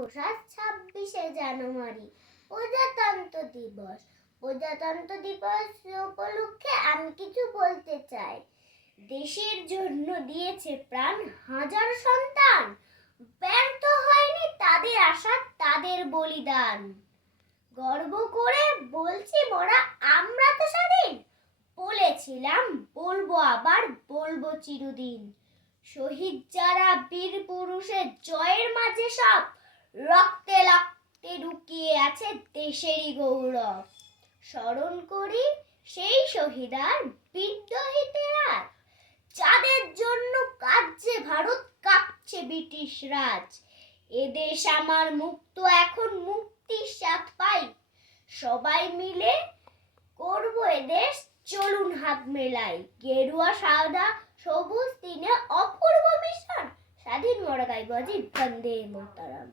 আজ ছাব্বিশে জানুয়ারি। প্রজাতন্ত্র দিবস। প্রজাতন্ত্র দিবস উপলক্ষে আমি কিছু বলতে চাই। দেশের জন্য দিয়েছে প্রাণ হাজার সন্তান। ব্যর্থ হয়নি তাদের আশা, তাদের বলিদান। গর্ব করে বলছি মোরা আমরা তো স্বাধীন। বলেছিলাম, বলব আবার, বলব চিরদিন। শহীদ যারা, বীর পুরুষের জয়ের মাঝে সব রক্তে রক্তে লুকিয়ে আছে দেশেরই গৌরব। স্মরণ করি সেই শহীদার বিদ্রোহীদের যাদের জন্য কাঁদছে ভারত, কাঁপছে ব্রিটিশ রাজ। এদেশ আমার মুক্ত, এখন মুক্তির স্বাদ পাই। সবাই মিলে করব এদেশ চলুন হাত মেলাই। গেরুয়া, সাদা, সবুজ দিনে অপূর্ব মিশন স্বাধীন মরা গাইবাজি বন্দে মাতারাম।